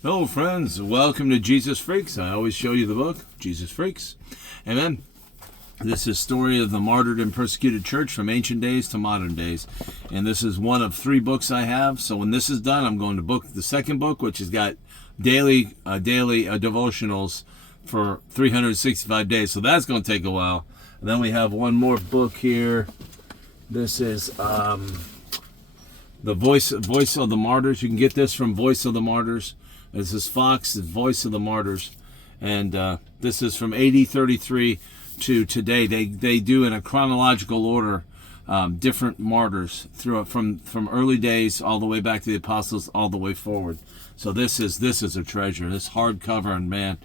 Hello, friends. Welcome to Jesus Freaks. I always show you the book, Jesus Freaks. Amen. This is story of the martyred and persecuted church from ancient days to modern days. And this is one of 3 books I have. So when this is done, I'm going to book the second book, which has got daily devotionals for 365 days. So that's going to take a while. And then we have one more book here. This is the Voice of the Martyrs. You can get this from Voice of the Martyrs. This is Fox's Voice of the Martyrs, and this is from AD 33 to today. They do in a chronological order different martyrs through from early days all the way back to the apostles, all the way forward. So this is a treasure. This hardcover, and man,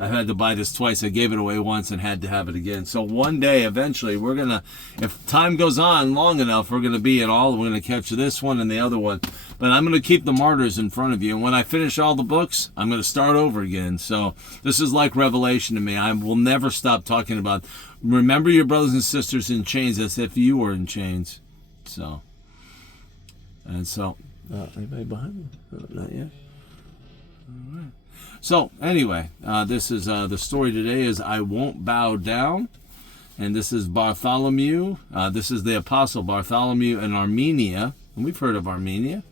I've had to buy this twice. I gave it away once and had to have it again. So one day, eventually, we're going to, if time goes on long enough, we're going to be in all. We're going to catch this one and the other one. But I'm going to keep the martyrs in front of you. And when I finish all the books, I'm going to start over again. So this is like Revelation to me. I will never stop talking about, remember your brothers and sisters in chains as if you were in chains. So, and so, anybody behind me? Not yet. All right. So anyway, this is the story today is I Won't Bow Down, and this is Bartholomew. This is the Apostle Bartholomew in Armenia, and we've heard of Armenia,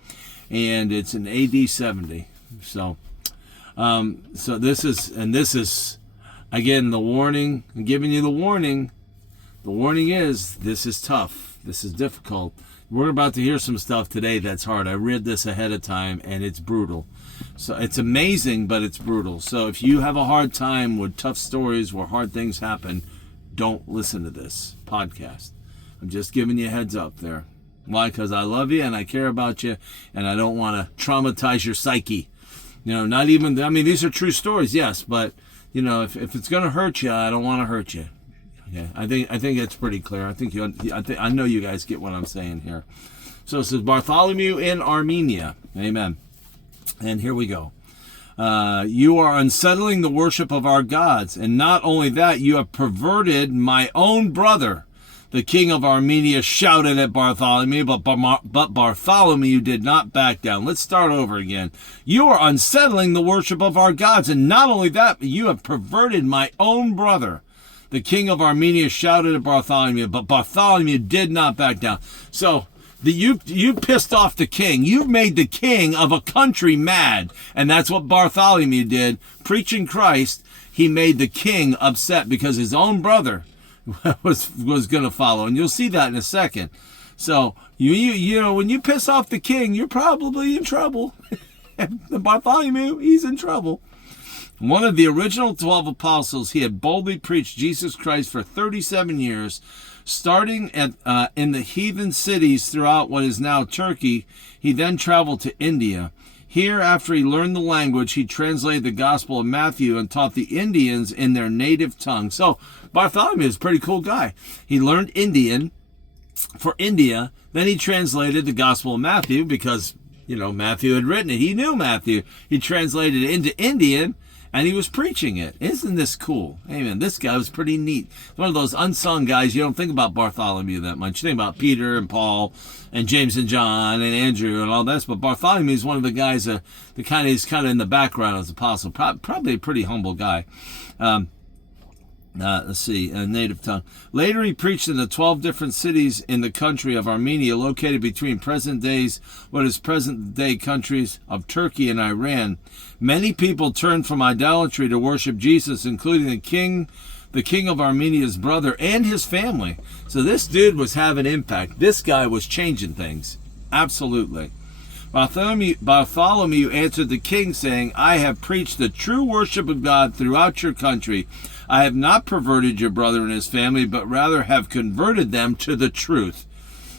and it's in AD 70. So this is again the warning. I'm giving you the warning. The warning is this is tough. This is difficult. We're about to hear some stuff today that's hard. I read this ahead of time, and it's brutal. So it's amazing, but it's brutal. So if you have a hard time with tough stories where hard things happen, don't listen to this podcast. I'm just giving you a heads up there. Why? Because I love you and I care about you, and I don't want to traumatize your psyche. You know, not even, I mean, these are true stories, yes, but, you know, if it's going to hurt you, I don't want to hurt you. Yeah, I think it's pretty clear. I know you guys get what I'm saying here. So it says Bartholomew in Armenia. Amen. And here we go. You are unsettling the worship of our gods, and not only that, you have perverted my own brother. The king of Armenia shouted at Bartholomew, but Bartholomew did not back down. Let's start over again. You are unsettling the worship of our gods, and not only that, but you have perverted my own brother. The king of Armenia shouted at Bartholomew, but Bartholomew did not back down. So you pissed off the king. You've made the king of a country mad. And that's what Bartholomew did. Preaching Christ, he made the king upset because his own brother was going to follow. And you'll see that in a second. So, you know, when you piss off the king, you're probably in trouble. Bartholomew, he's in trouble. One of the original 12 apostles, he had boldly preached Jesus Christ for 37 years, starting in the heathen cities throughout what is now Turkey. He then traveled to India. Here, after he learned the language, he translated the Gospel of Matthew and taught the Indians in their native tongue. So Bartholomew is a pretty cool guy. He learned Indian for India. Then he translated the Gospel of Matthew because, you know, Matthew had written it. He knew Matthew. He translated it into Indian, and he was preaching it. Isn't this cool? Amen. This guy was pretty neat. One of those unsung guys. You don't think about Bartholomew that much. You think about Peter and Paul and James and John and Andrew and all this. But Bartholomew is one of the guys that he's kind of in the background as apostle. Probably a pretty humble guy. Let's see, native tongue. Later, he preached in the 12 different cities in the country of Armenia, located between what is present-day countries of Turkey and Iran. Many people turned from idolatry to worship Jesus, including the king of Armenia's brother and his family. So this dude was having impact. This guy was changing things. Absolutely. Bartholomew answered the king, saying, I have preached the true worship of God throughout your country. I have not perverted your brother and his family, but rather have converted them to the truth.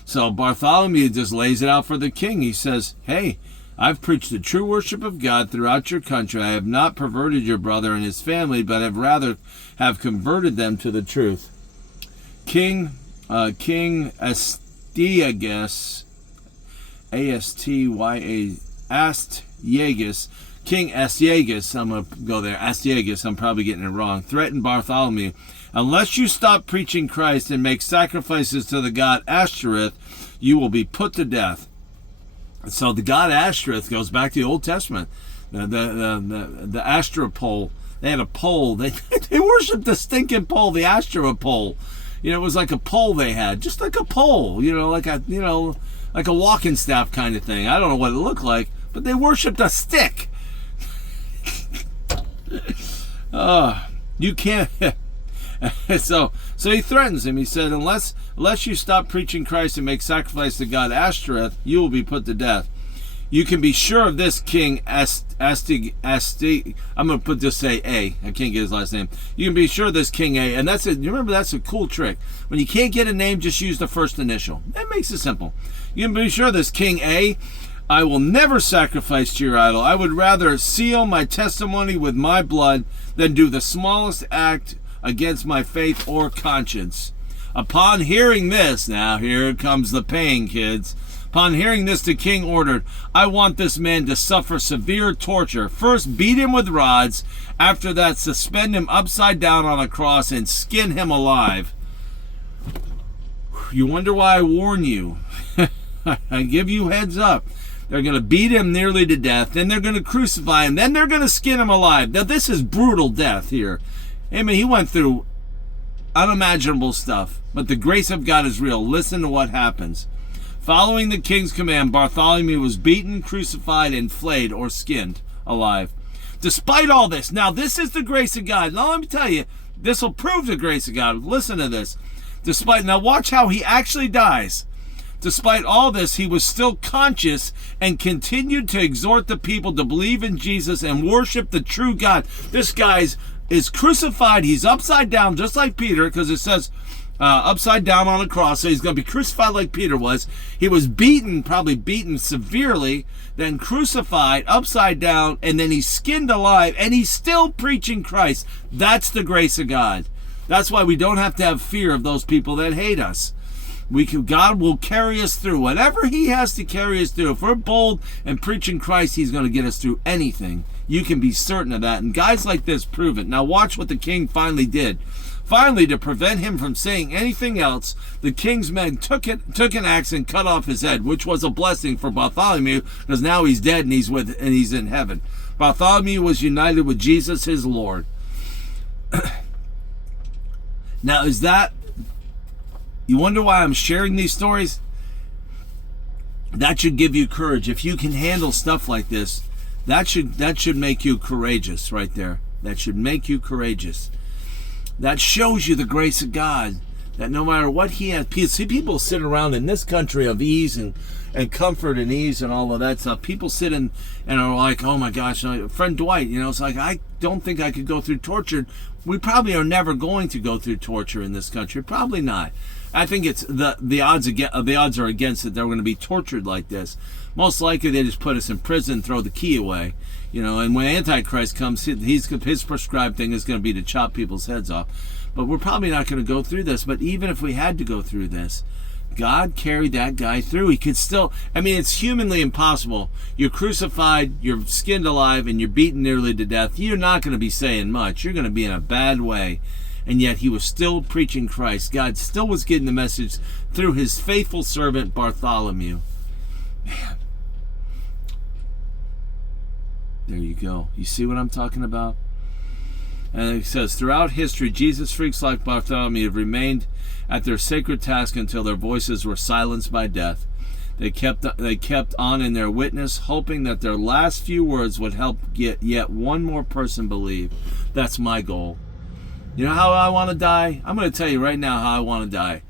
So Bartholomew just lays it out for the king. He says, hey, I've preached the true worship of God throughout your country. I have not perverted your brother and his family, but have rather have converted them to the truth. King Astyages, King Astyages, I'm going to go there, Astyages, I'm probably getting it wrong, threatened Bartholomew, unless you stop preaching Christ and make sacrifices to the god Ashtoreth, you will be put to death. So the god Ashtoreth goes back to the Old Testament. the Astra pole. They had a pole. They worshipped the stinking pole, the Astra pole. It was like a pole they had, just like a pole. Like a walking staff kind of thing. I don't know what it looked like, but they worshipped a stick. You can't. So he threatens him. He said, unless you stop preaching Christ and make sacrifice to God Ashtoreth, you will be put to death. You can be sure of this, King Asti. I'm going to say A. I can't get his last name. You can be sure of this, King A. And that's it. You remember, that's a cool trick. When you can't get a name, just use the first initial. That makes it simple. You can be sure of this, King A. I will never sacrifice to your idol. I would rather seal my testimony with my blood than do the smallest act against my faith or conscience. Upon hearing this, now here comes the pain, kids. Upon hearing this, the king ordered, I want this man to suffer severe torture. First, beat him with rods. After that, suspend him upside down on a cross and skin him alive. You wonder why I warn you. I give you heads up. They're going to beat him nearly to death. Then they're going to crucify him. Then they're going to skin him alive. Now, this is brutal death here. I mean, he went through unimaginable stuff. But the grace of God is real. Listen to what happens. Following the king's command, Bartholomew was beaten, crucified, and flayed or skinned alive. Despite all this, now this is the grace of God. Now let me tell you, this will prove the grace of God. Listen to this. Now watch how he actually dies. Despite all this, he was still conscious and continued to exhort the people to believe in Jesus and worship the true God. This guy is crucified. He's upside down, just like Peter, because it says upside down on a cross. So he's going to be crucified like Peter was. He was beaten, probably beaten severely, then crucified upside down, and then he's skinned alive, and he's still preaching Christ. That's the grace of God. That's why we don't have to have fear of those people that hate us. God will carry us through whatever he has to carry us through. If we're bold and preaching Christ, he's going to get us through anything. You can be certain of that. And guys like this prove it. Now watch what the king finally did. Finally, to prevent him from saying anything else, the king's men took an axe and cut off his head, which was a blessing for Bartholomew, because now he's dead and he's in heaven. Bartholomew was united with Jesus, his Lord. Now, you wonder why I'm sharing these stories? That should give you courage. If you can handle stuff like this, that should make you courageous right there. That should make you courageous. That shows you the grace of God. That no matter what he has, see, people sit around in this country of ease and comfort and ease and all of that stuff. People sit and are like, oh my gosh, friend Dwight, it's like, I don't think I could go through torture. We probably are never going to go through torture in this country. Probably not. I think it's the odds are against it. They're going to be tortured like this. Most likely they just put us in prison, throw the key away, and when Antichrist comes, his prescribed thing is going to be to chop people's heads off. But we're probably not going to go through this. But even if we had to go through this, God carried that guy through. He could still, it's humanly impossible. You're crucified, you're skinned alive, and you're beaten nearly to death. You're not going to be saying much. You're going to be in a bad way. And yet he was still preaching Christ. God still was getting the message through his faithful servant Bartholomew. Man. There you go. You see what I'm talking about? And it says, throughout history, Jesus freaks like Bartholomew have remained at their sacred task until their voices were silenced by death. They kept on in their witness, hoping that their last few words would help get yet one more person believe. That's my goal. You know how I want to die? I'm going to tell you right now how I want to die.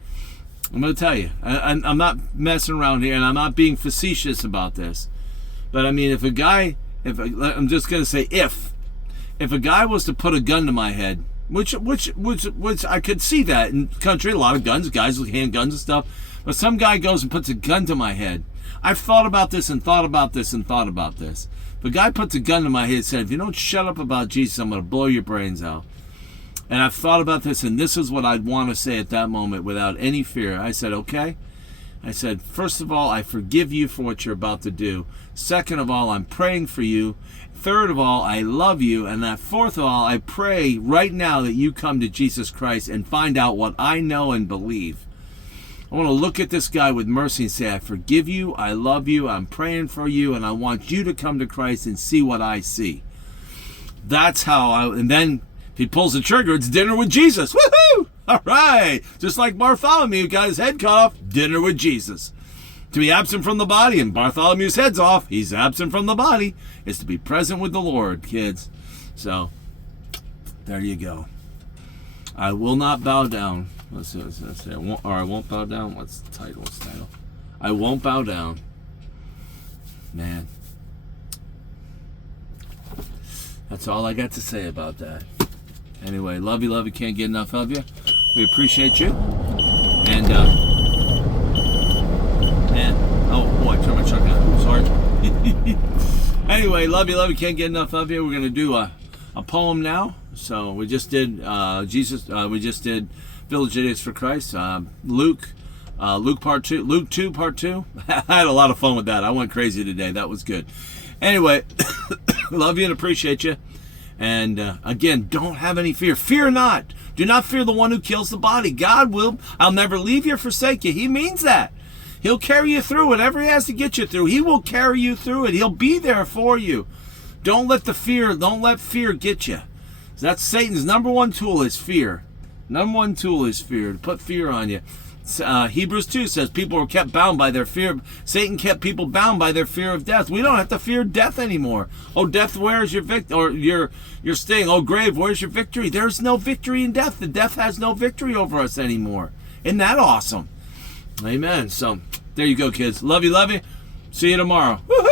I'm going to tell you. I'm not messing around here, and I'm not being facetious about this. But I'm just going to say if a guy was to put a gun to my head, which I could see that in the country, a lot of guns, guys with handguns and stuff, but some guy goes and puts a gun to my head. I've thought about this and thought about this and thought about this. If a guy puts a gun to my head and said, if you don't shut up about Jesus, I'm going to blow your brains out. And I've thought about this, and this is what I'd want to say at that moment without any fear. I said, okay. I said, first of all, I forgive you for what you're about to do. Second of all, I'm praying for you. Third of all, I love you. And that fourth of all, I pray right now that you come to Jesus Christ and find out what I know and believe. I want to look at this guy with mercy and say, I forgive you, I love you, I'm praying for you, and I want you to come to Christ and see what I see. That's how and then if he pulls the trigger, it's dinner with Jesus. Woohoo! All right. Just like Bartholomew got his head cut off, dinner with Jesus. To be absent from the body, and Bartholomew's head's off, he's absent from the body, is to be present with the Lord, kids. So, there you go. I will not bow down. Let's see what it says. I won't bow down. What's the title? I won't bow down. Man. That's all I got to say about that. Anyway, love you, can't get enough of you. We appreciate you. And, man, oh boy, turn my truck on. Sorry. Anyway, love you, can't get enough of you. We're going to do a poem now. So we just did we just did Village Idiots for Christ. Luke part 2, Luke 2 part 2. I had a lot of fun with that. I went crazy today. That was good. Anyway, love you and appreciate you. And again, don't have any fear. Fear not. Do not fear the one who kills the body. God will, I'll never leave you or forsake you. He means that. He'll carry you through whatever he has to get you through. He will carry you through it. He'll be there for you. Don't let fear get you. That's Satan's number one tool is fear. Number one tool is fear, to put fear on you. Hebrews 2 says people were kept bound by their fear. Satan kept people bound by their fear of death. We don't have to fear death anymore. Oh, death, where's your victory? Or your sting. Oh, grave, where's your victory? There's no victory in death. The death has no victory over us anymore. Isn't that awesome? Amen. So, there you go, kids. Love you. See you tomorrow. Woo!